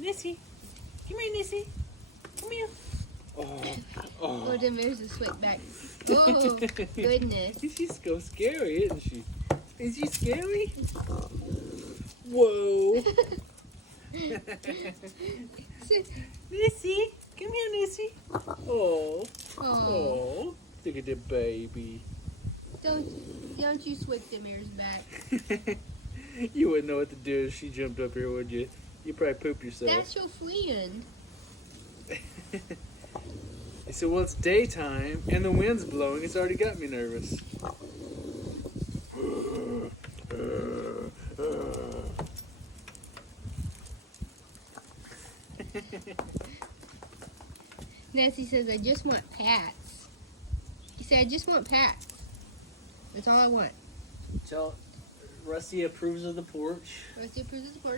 Nissy. Come here, Nissy. Come here. Oh, then there's a slick back. Oh, goodness. She's so scary, isn't she? Is she scary? Whoa. Nissy. Come here, Nissy. Oh. Oh. Look at the baby. Don't you swick them ears back. You wouldn't know what to do if she jumped up here, would you? You'd probably poop yourself. That's your friend. He said, well, it's daytime and the wind's blowing. It's already got me nervous. Nancy says, I just want pats. He said, I just want pats. That's all I want. So, Rusty approves of the porch. Rusty approves of the porch.